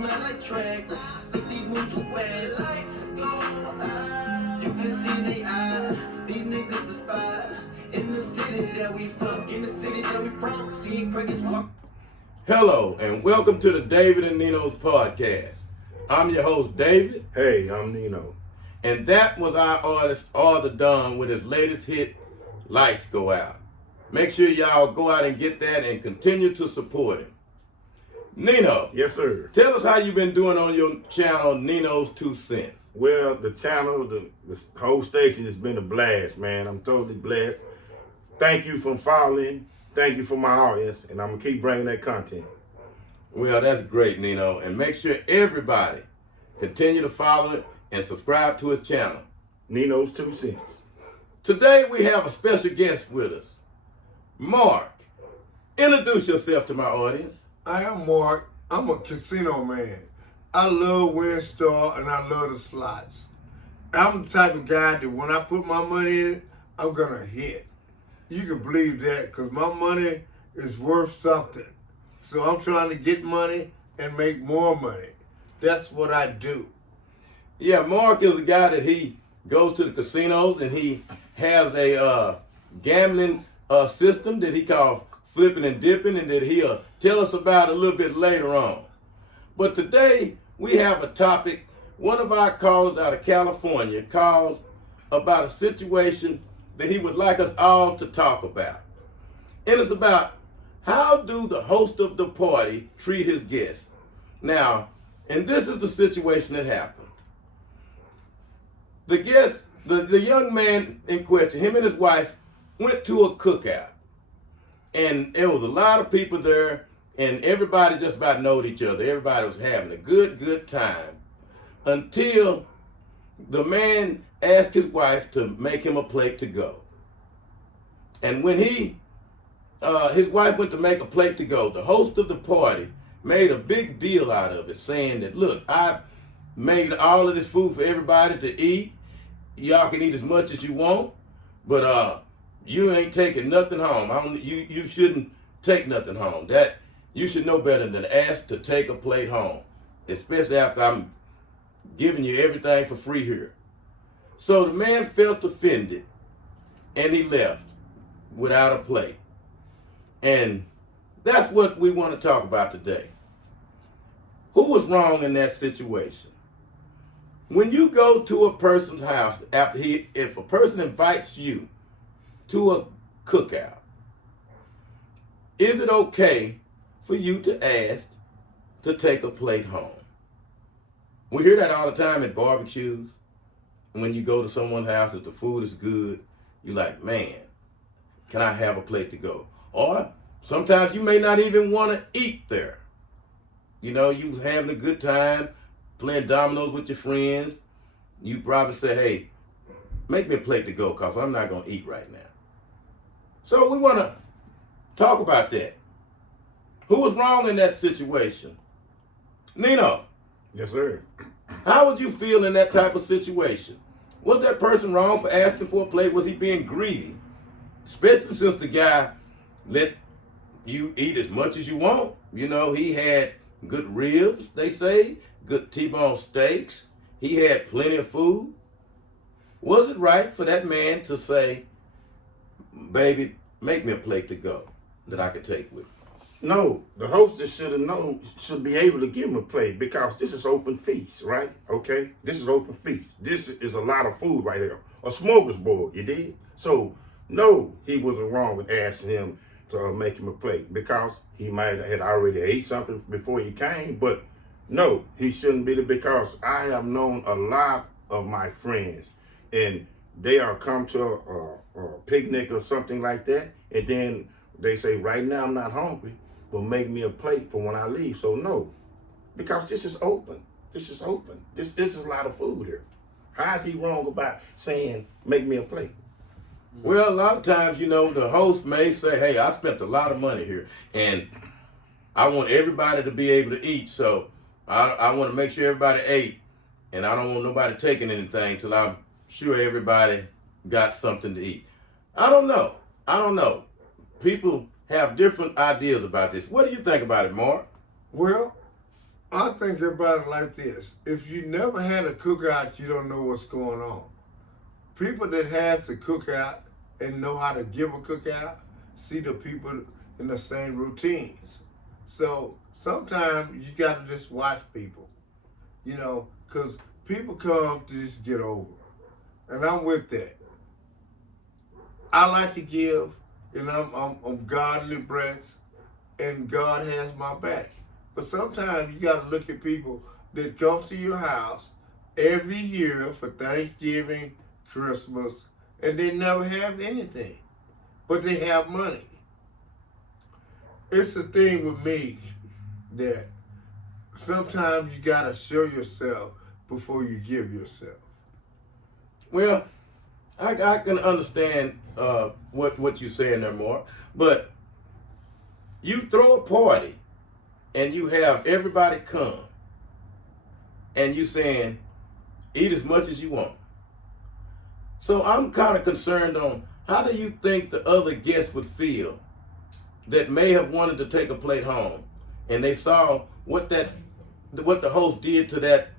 smell like track. Think these moves too fast. Lights go out. You can see they eye. These niggas despise. In the city that we stuck. In the city that we from. Seeing crickets walk. Hello, and welcome to the David and Nino's podcast. I'm your host, David. Hey, I'm Nino. And that was our artist, All the Don, with his latest hit, Lights Go Out. Make sure y'all go out and get that and continue to support him. Nino. Yes, sir. Tell us how you've been doing on your channel, Nino's 2 Cents. Well, the channel, the whole station has been a blast, man. I'm totally blessed. Thank you for following. Thank you for my audience, and I'm going to keep bringing that content. Well, that's great, Nino. And make sure everybody continue to follow it and subscribe to his channel. Nino's 2 Cents. Today we have a special guest with us, Mark. Introduce yourself to my audience. I am Mark. I'm a casino man. I love winning star and I love the slots. I'm the type of guy that when I put my money in it, I'm gonna hit. You can believe that because my money is worth something. So I'm trying to get money and make more money. That's what I do. Yeah, Mark is a guy that he goes to the casinos and he has a gambling system that he calls flipping and dipping, and that he'll tell us about a little bit later on. But today we have a topic. One of our callers out of California calls about a situation that he would like us all to talk about. And it's about how do the host of the party treat his guests. Now, and this is the situation that happened. The guest, the young man in question, him and his wife went to a cookout. And there was a lot of people there, and everybody just about knowed each other. Everybody was having a good time until the man asked his wife to make him a plate to go. And when his wife went to make a plate to go, the host of the party made a big deal out of it, saying that, look, I made all of this food for everybody to eat. Y'all can eat as much as you want, but you ain't taking nothing home. You shouldn't take nothing home. That you should know better than to ask to take a plate home, especially after I'm giving you everything for free here. So the man felt offended, and he left without a plate. And that's what we want to talk about today. Who was wrong in that situation? When you go to a person's house if a person invites you to a cookout, is it okay for you to ask to take a plate home? We hear that all the time at barbecues. When you go to someone's house, if the food is good, you're like, man, can I have a plate to go? Or sometimes you may not even want to eat there. You know, you was having a good time playing dominoes with your friends. You probably say, hey, make me a plate to go because I'm not going to eat right now. So we want to talk about that. Who was wrong in that situation? Nino. Yes, sir. How would you feel in that type of situation? Was that person wrong for asking for a plate? Was he being greedy? Especially since the guy let you eat as much as you want. You know, he had good ribs, they say, good T-bone steaks. He had plenty of food. Was it right for that man to say, baby, make me a plate to go that I could take with me? No, the hostess should be able to give him a plate because this is open feast, right? Okay? This is open feast. This is a lot of food right here. A smorgasbord, you did? So, no, he wasn't wrong with asking him to make him a plate because he might have had already ate something before he came, but no, he shouldn't be there because I have known a lot of my friends and they are come to a picnic or something like that, and then they say, right now I'm not hungry, but make me a plate for when I leave. So no, because this is open. This is open. This is a lot of food here. How is he wrong about saying, make me a plate? Well, a lot of times, you know, the host may say, hey, I spent a lot of money here, and I want everybody to be able to eat, so I want to make sure everybody ate, and I don't want nobody taking anything till I'm sure everybody got something to eat. I don't know. People have different ideas about this. What do you think about it, Mark? Well, I think about it like this. If you never had a cookout, you don't know what's going on. People that has a cookout and know how to give a cookout see the people in the same routines. So sometimes you got to just watch people, because people come to just get over. And I'm with that. I like to give, and I'm godly blessed, and God has my back. But sometimes you got to look at people that come to your house every year for Thanksgiving, Christmas, and they never have anything, but they have money. It's the thing with me that sometimes you got to show yourself before you give yourself. Well, I can understand what you're saying there, Mark, but you throw a party and you have everybody come and you saying, eat as much as you want. So I'm kind of concerned on how do you think the other guests would feel that may have wanted to take a plate home and they saw what the host did to that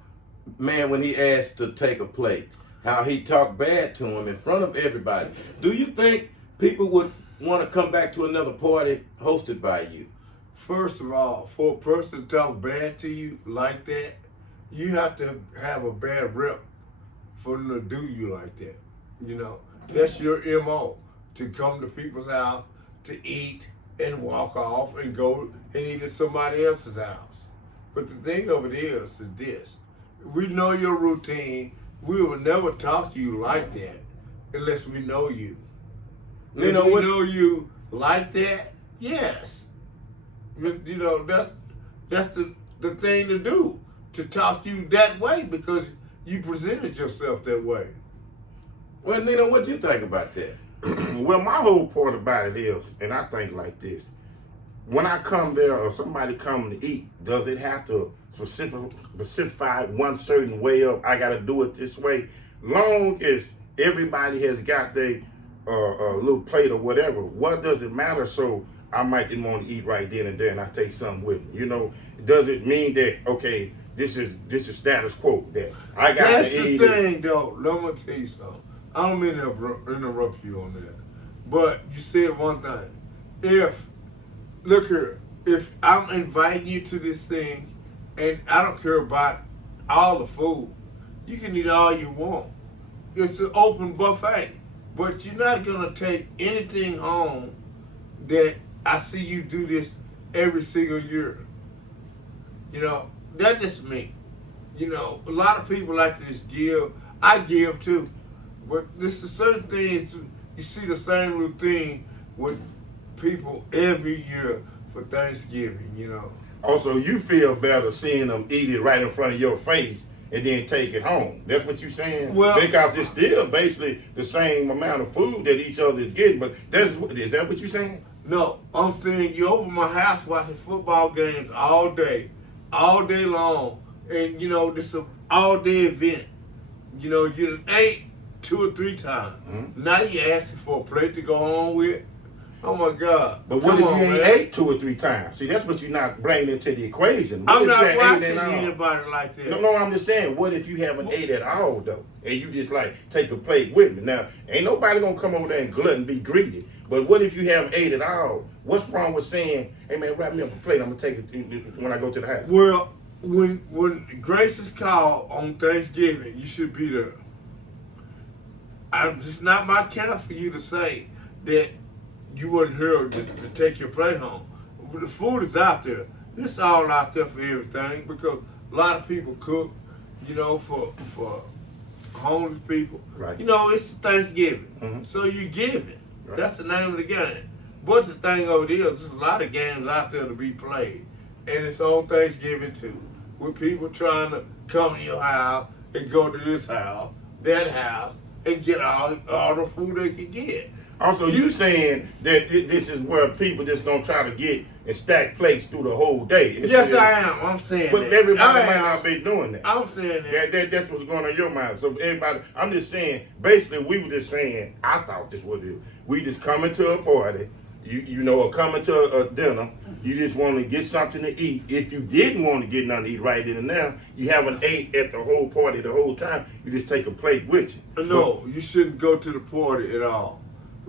man when he asked to take a plate, how he talked bad to him in front of everybody. Do you think people would want to come back to another party hosted by you? First of all, for a person to talk bad to you like that, you have to have a bad rep for them to do you like that. That's your MO, to come to people's house, to eat and walk off and go and eat at somebody else's house. But the thing of it is this. We know your routine. We will never talk to you like that unless we know you. If we know you like that, yes. That's the thing to do, to talk to you that way because you presented yourself that way. Well, Nino, what do you think about that? Well, my whole part about it is, and I think like this, when I come there or somebody come to eat, does it have to specify one certain way of, I got to do it this way? Long as everybody has got their little plate or whatever, what does it matter? So I might didn't want to eat right then and there and I take something with me. Does it mean that, okay, this is status quo, that I got That's to eat the thing, though. Let me tell you something. I don't mean to interrupt you on that. But you said one thing. Look here, if I'm inviting you to this thing and I don't care about all the food, you can eat all you want. It's an open buffet. But you're not going to take anything home that I see you do this every single year. That's just me. A lot of people like to just give. I give too. But this is certain things, you see the same routine with people every year for Thanksgiving. Also, you feel better seeing them eat it right in front of your face and then take it home. That's what you're saying? Well, because it's still basically the same amount of food that each other is getting, but is that what you're saying? No, I'm saying you over my house watching football games all day long, and this is an all-day event. You done ate 2 or 3 times. Mm-hmm. Now you asking for a plate to go home with. Oh my God! But what if you ain't ate 2 or 3 times? See, that's what you're not bringing into the equation. I'm not watching anybody like that. No, I'm just saying. What if you haven't ate at all though, and you just like take a plate with me? Now, ain't nobody gonna come over there and glut and be greedy. But what if you haven't ate at all? What's wrong with saying, "Hey man, wrap me up a plate. I'm gonna take it when I go to the house"? Well, when Grace is called on Thanksgiving, you should be there. It's not my count for you to say that you wasn't here to take your plate home. The food is out there. It's all out there for everything because a lot of people cook, for homeless people. Right. It's Thanksgiving. Mm-hmm. So you give it. Right. That's the name of the game. But the thing of it is, there's a lot of games out there to be played. And it's on Thanksgiving too. With people trying to come to your house and go to this house, that house, and get all the food they can get. Also, you saying that this is where people just gonna try to get and stack plates through the whole day. Yes, I am. I'm saying but that. But everybody might not be doing that. I'm saying that. That's what's going on in your mind. So everybody, I'm just saying, basically, we were just saying, I thought this was it. We just coming to a party, you know, or coming to a dinner, you just want to get something to eat. If you didn't want to get nothing to eat right then and there, you haven't ate at the whole party the whole time. You just take a plate with you. No, you shouldn't go to the party at all.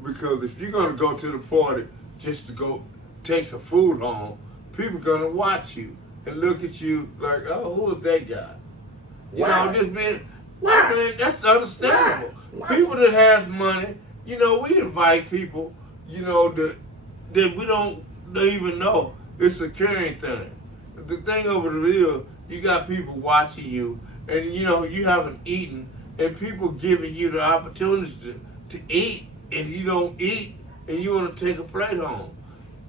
Because if you're gonna go to the party just to go take some food home, people gonna watch you and look at you like, oh, who is that guy? You Why? know, just being, Why? I mean, that's understandable. Why? People that has money, you know, we invite people, you know, that we don't even know. It's a caring thing. The thing over it is, you got people watching you, and you know, you haven't eaten, and people giving you the opportunity to eat, and you don't eat, and you want to take a plate home.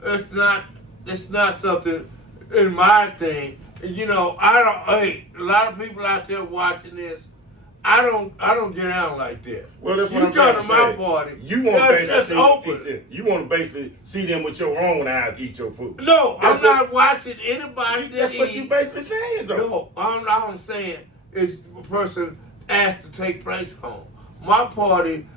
It's not something in my thing. And you know, hey, a lot of people out there watching this, I don't get out like that. Well, that's what you I'm trying come to to my say. party. You want to that's basically open. You want to basically see them with your own eyes eat your food. No, That's I'm not watching anybody that That's what you eat. basically saying, though. No, I'm saying is a person asked to take place home. My party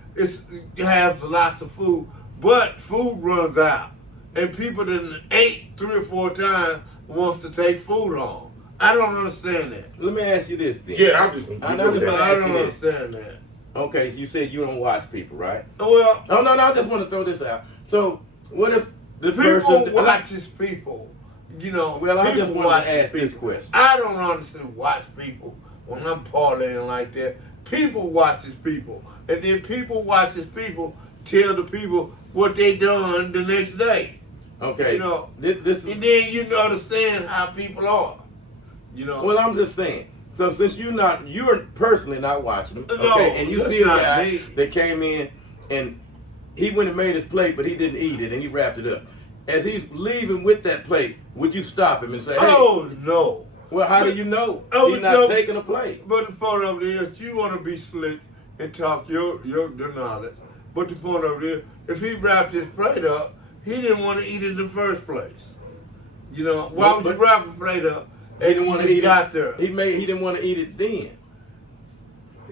has lots of food, but food runs out, and people that ate 3 or 4 times wants to take food home. I don't understand that. Let me ask you this then. Yeah, I'm just. I know this. I don't understand that. Okay, so you said you don't watch people, right? Well, Oh no, I just want to throw this out. So what if the people person watches people. You know, Well, I people just wanted watch to ask people. this question. I don't understand watch people when I'm parlaying like that. People watches people, and then people watches people tell the people what they done the next day. Okay, You know, this is and then you understand how people are. You know. well. I'm just saying. So since you're personally not watching them, No, okay, and you that's see a not guy me. that came in and he went and made his plate, but he didn't eat it and he wrapped it up. As he's leaving with that plate, would you stop him and say, "Hey, Oh no. well, how do you know Oh, he's not no. taking a plate?" But the point of it is, you want to be slick and talk your knowledge. But the point of it is, if he wrapped his plate up, he didn't want to eat it in the first place. You know, why would you wrap a plate up? He didn't want to eat got it. there. He didn't want to eat it then.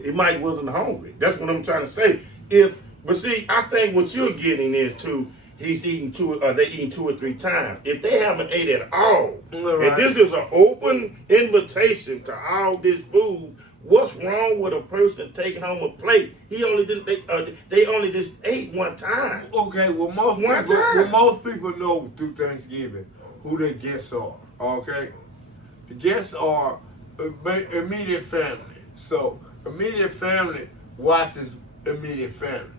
He might wasn't hungry. That's what I'm trying to say. But see, I think what you're getting is he's eating they eating 2 or 3 times. If they haven't ate at all, Right. and this is an open invitation to all this food, what's wrong with a person taking home a plate? They only just ate one time. Okay, well most people know through Thanksgiving who their guests are. Okay, the guests are immediate family. So immediate family watches immediate family.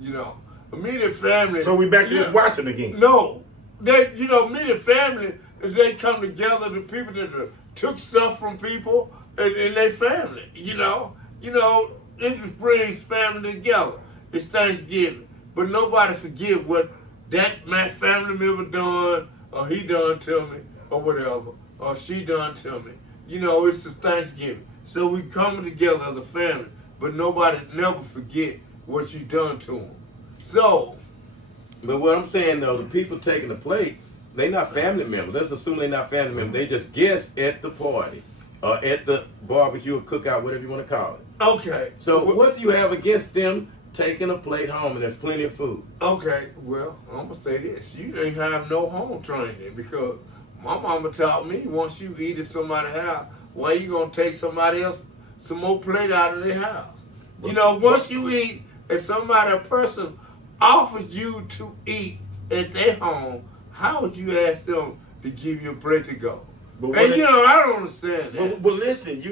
You know, immediate family. So we back to this watching again. No, immediate family. They come together. The people that took stuff from people and their family. You know, it just brings family together. It's Thanksgiving, but nobody forget what my family member done, or he done to me, or whatever, or she done to me. You know, it's just Thanksgiving, so we coming together as a family, but nobody never forget what you done to them. So, But what I'm saying though, the people taking the plate, they not family members. Let's assume they not family members. They just guests at the party, or at the barbecue or cookout, whatever you want to call it. okay. So what do you have against them taking a plate home and there's plenty of food? Okay, well, I'm gonna say this: you didn't have no home training, because my mama taught me once you eat at somebody's house, why you gonna take somebody else some more plate out of their house? You know, once you eat and a person offers you to eat at their home, how would you ask them to give you a plate to go? But And I don't understand that. But listen,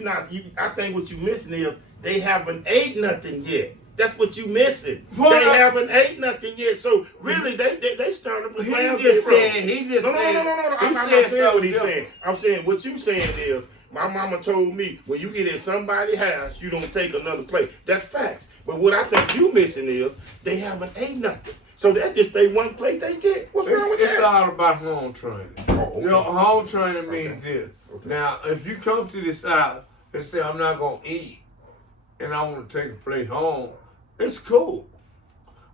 I think what you missing is they haven't ate nothing yet. That's what you missing. Well, they haven't ate nothing yet. So really, they started with ground He just zero. said. No. I'm not saying what he's saying. I'm saying what you saying is, my mama told me, when you get in somebody's house, you don't take another plate. That's facts. But what I think you missing is, they haven't ate nothing. So that just they one plate they get. What's wrong with It's that? all about home training. Oh, okay. You know, home training means this. Okay. Now, if you come to this house and say, I'm not going to eat, and I want to take a plate home, it's cool.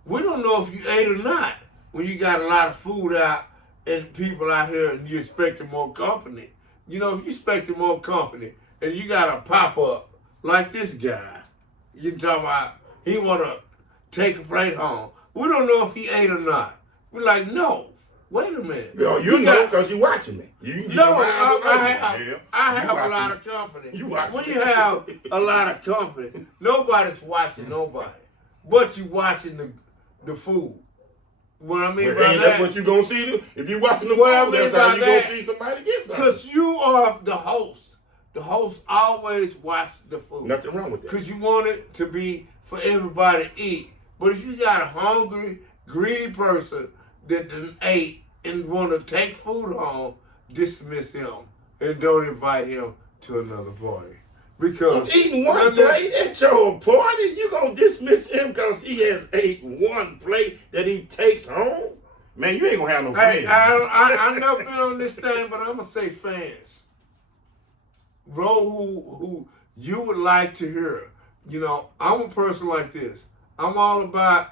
We don't know if you ate or not when you got a lot of food out and people out here and you expecting more company. You know, if you expecting more company and you got a pop-up like this guy, you talking about he want to take a plate home. We don't know if he ate or not. We're like, no. Wait a minute. You know, you know because you're watching me. You No, know, I have a watching lot me. of company. You watching When me. you have a lot of company, nobody's watching nobody, but you watching the food. What I mean by And that, that's what you're going to see. If you're watching the What I food, mean that's how by you're going to that- see somebody get something. because you are the host. The host always watch the food. Nothing wrong with that. Because you want it to be for everybody to eat. But if you got a hungry, greedy person that done ate and want to take food home, dismiss him and don't invite him to another party. Because Eating one plate at your party, you gonna dismiss him because he has ate one plate that he takes home? Man, you ain't gonna have no Hey, fans. I never been on this thing, but I'm gonna say fans. Roll who you would like to hear. You know, I'm a person like this. I'm all about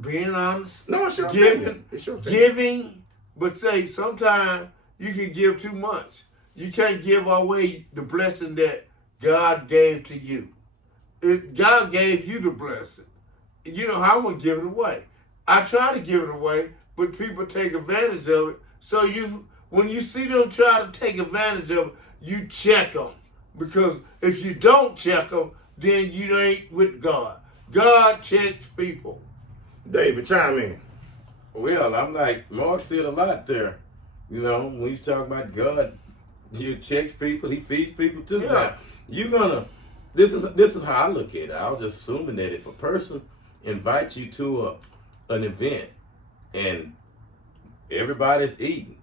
being honest. No, it's your opinion. giving, It's your opinion. giving, but say sometimes you can give too much. You can't give away the blessing that God gave to you. God gave you the blessing. You know how I'm gonna give it away. I try to give it away, but people take advantage of it. So when you see them try to take advantage of it, you check them. Because if you don't check them, then you ain't with God. God checks people. David, chime in. Well, I'm like, Mark said a lot there. You know, when he's talking about God, he checks people, he feeds people too. Yeah. Now, you're gonna, this is how I look at it. I was just assuming that if a person invites you to an event and everybody's eating,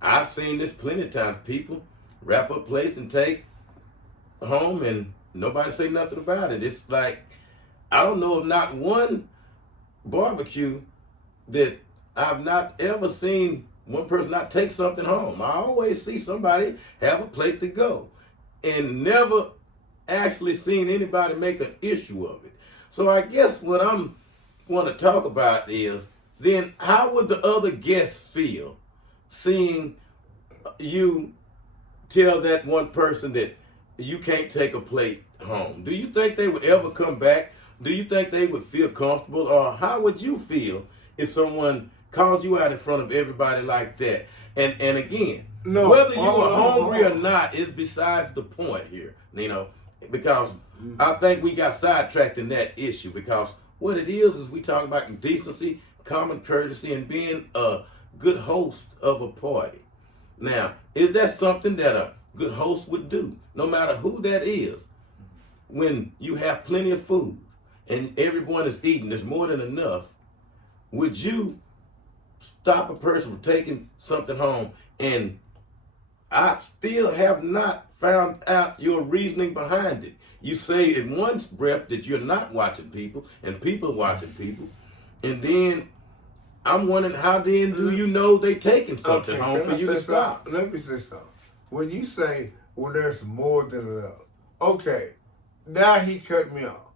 I've seen this plenty of times. People wrap up plates and take home and nobody say nothing about it. It's like, I don't know of not one barbecue that I've not ever seen one person not take something home. I always see somebody have a plate to go and never actually seen anybody make an issue of it. So I guess what I'm want to talk about is then how would the other guests feel seeing you tell that one person that you can't take a plate home? Do you think they would ever come back? Do you think they would feel comfortable? Or how would you feel if someone called you out in front of everybody like that? And again, No, whether you hold are on, hungry hold or on. not is besides the point here, you know, because I think we got sidetracked in that issue, because what it is we talking about decency, common courtesy, and being a good host of a party. Now, is that something that a good host would do, no matter who that is? When you have plenty of food and everyone is eating, there's more than enough, would you stop a person from taking something home? And I still have not found out your reasoning behind it. You say in one breath that you're not watching people and people are watching people, and then I'm wondering how then do you know they taking something home can for I you to say stop? something? Let me say something. When you say, well, there's more than enough. Okay, now he cut me off.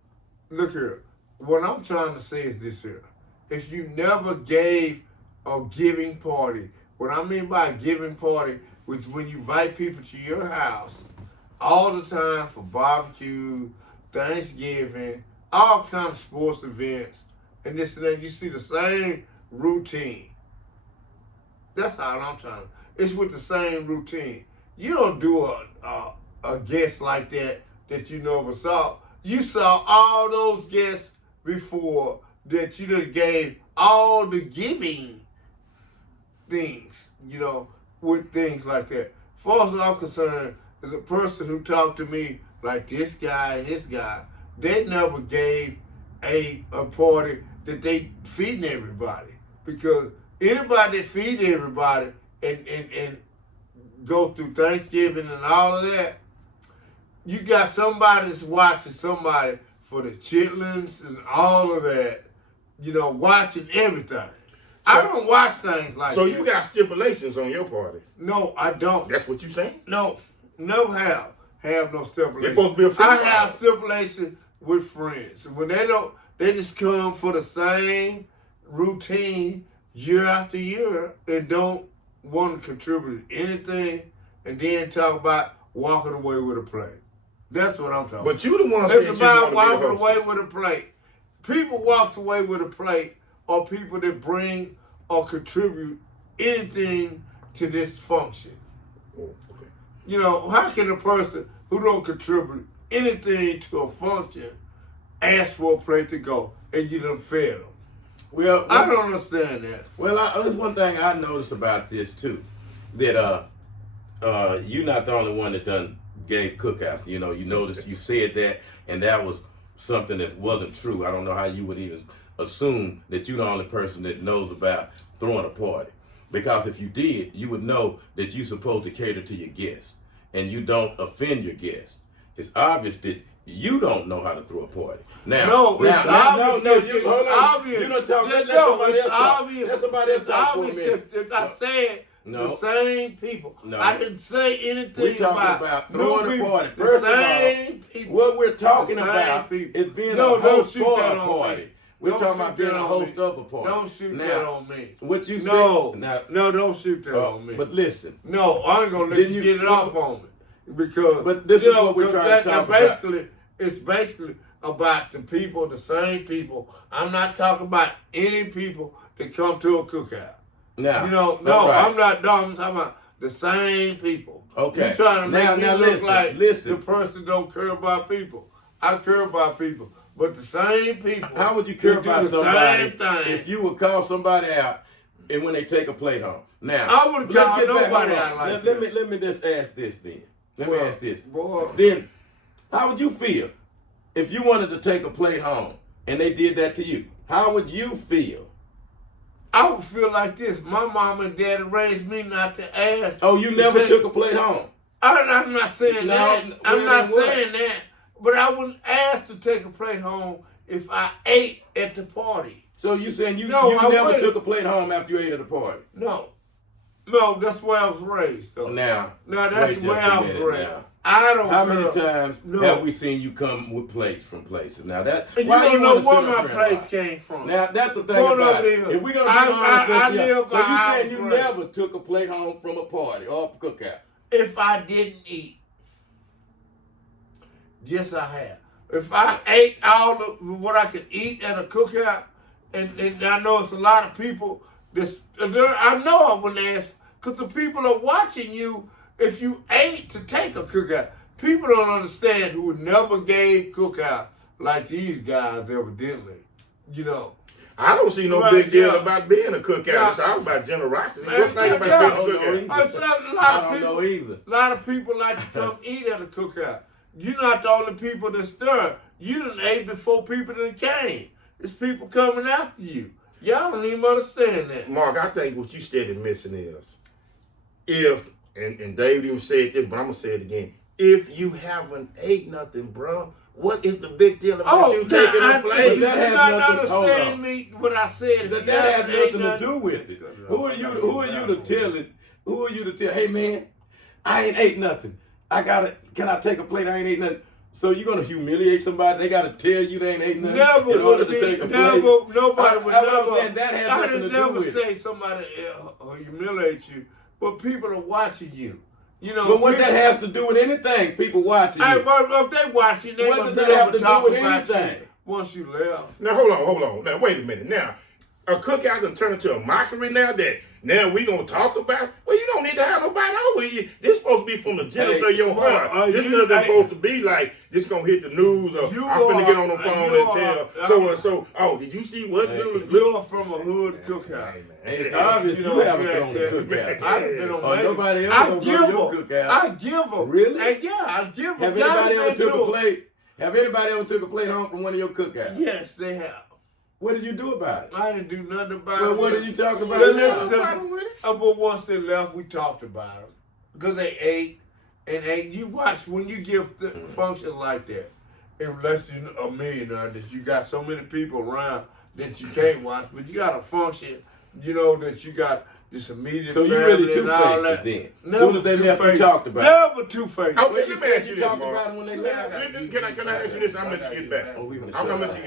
Look here. What I'm trying to say is this here. If you never gave a giving party, what I mean by a giving party was when you invite people to your house all the time for barbecue, Thanksgiving, all kind of sports events, and this and that. You see the same routine. That's all I'm trying to. It's with the same routine. You don't do a guest like that you never saw. You saw all those guests before that you done gave all the giving things, you know, with things like that. As far as I'm concerned, as a person who talked to me like this guy and this guy, they never gave a party that they feeding everybody. Because anybody that feed everybody and go through Thanksgiving and all of that, you got somebody that's watching somebody for the chitlins and all of that, you know, watching everything. I don't watch things like that. So you got stipulations on your parties. No, I don't. That's what you saying? No, never have. Have no stipulation. You're supposed to be a I friend. have stipulation with friends. When they don't, they just come for the same routine year after year and don't want to contribute anything, and then talk about walking away with a plate. That's what I'm talking about. But you the one It's saying about you walking want to be a away with a plate. People walks away with a plate, or people that bring or contribute anything to this function. Oh, okay. You know, how can a person who don't contribute anything to a function ask for a place to go and you done fed them? Well, I don't understand that. Well, there's one thing I noticed about this too, that you're not the only one that done gave cookouts. You know, you noticed you said that, and that was something that wasn't true. I don't know how you would even assume that you're the only person that knows about throwing a party. Because if you did, you would know that you're supposed to cater to your guests, and you don't offend your guests. It's obvious that you don't know how to throw a party. Now, No, it's obvious. Hold on. Obvious. You don't talk. Let No, somebody it's else talk. obvious. Let somebody else It's talk for a obvious minute. if I said No. the same people. No. I didn't say anything We're talking about throwing a people. party. The First of same all, people. what we're talking The same about people. is being No, a don't host shoot for that a on party. me. We're Don't talking shoot about being that a on host me. of a party. Don't shoot now, that on me. What you No, said? Now, no, don't shoot that on me. but listen. No, I ain't gonna let Then you you- get it off on me because. But this you is know, what we're trying to that- talk basically, it's basically about the people, the same people. I'm not talking about any people that come to a cookout. Now, You know, no, all right. I'm not. No, I'm talking about the same people. Okay. You trying to make Now- me now look listen, like listen. the person don't care about people. I care about people, but the same people. How would you care that do about the somebody same thing. if you would call somebody out and when they take a plate home? Now, I wouldn't let's call get back- nobody hold on. out like let that. let me just ask this then. Let me ask this. Boy. Then, how would you feel if you wanted to take a plate home and they did that to you? How would you feel? I would feel like this. My mom and daddy raised me not to ask. Oh, you never took a plate home? I'm not saying No, that. well, I'm not then what? saying that. But I wouldn't ask to take a plate home if I ate at the party. So you saying you No, I never wouldn't. took a plate home after you ate at a party? No. No, that's where I was raised, though. Now, No, that's wait just where a I was minute raised. now. I don't How care. many times No. have we seen you come with plates from places? Now that And you why don't know wanna where sit my up here and place lie? came from. Now that's the thing Go on about over it. there. If we're gonna be I honest with you, live so by you saying house you rule. never took a plate home from a party or a cookout? If I didn't eat. Yes, I have. If I ate all of what I could eat at a cookout, and I know it's a lot of people, I know I wouldn't ask, because the people are watching you if you ate to take a cookout. People don't understand who never gave cookout like these guys evidently. You know. I don't see no Right, big deal yeah. about being a cookout. Yeah. It's all about generosity. Man, What's nice about yeah. being I don't know a cookout? either. A lot I of don't people, know either. A lot of people like to come eat at a cookout. You're not the only people that stir. You done ate before people done came. It's people coming after you. Y'all don't even understand that. Mark, I think what you steady missing is if, and David even said this, but I'm going to say it again. If you haven't ate nothing, bro, what is the big deal about you taking a plate? You that do has not nothing- hold understand on. me what I said. That has nothing to do with it. Who are you to tell it? Who are you to tell? Hey man, I ain't ate nothing. Can I take a plate? I ain't ate nothing. So you're gonna humiliate somebody? They gotta tell you they ain't ate nothing Never in order would to take a be. plate. Never. Nobody would I never. understand that has I nothing to didn't do never with say somebody humiliate you, but people are watching you. You know. But what people, that has to do with anything? People watching you. But if they watching, they What gonna does be that have able to talk do with about anything? you once you left. Now, hold on. Now, wait a minute. Now, a cookout done turned into a mockery now that now we going to talk about? Well, you don't need to have nobody over you. This supposed to be from the genesis of your heart. This is supposed to be like, this going to hit the news or I'm going to get on the phone and tell so-and-so, oh, did you see what? You're from a hood cookout. It's obvious you haven't been on the cookout. I've been on Or nobody else I gonna give go to your them. cookout. I give them. Really? And yeah, I give them. Have anybody ever took a plate? Have anybody ever took a plate home from one of your cookouts? Yes, they have. What did you do about it? I didn't do nothing about Well, it. what did you talk about? Well, it? listen to problem me. with it. But once they left, we talked about them. Because they ate. And you watch, when you give functions like that, unless you're a millionaire, that you got so many people around that you can't watch, but you got a function, you know, that you got this immediate So you family really and all two-faced that. it then? Never Soon as they left, you two-faced. talked about it. Never two-faced. Okay, Well, you let me said ask you you this, talked Mark. about it when they left. Can I ask you this? I'm going to let you get back. Oh, we gonna I'm shut going to up. let you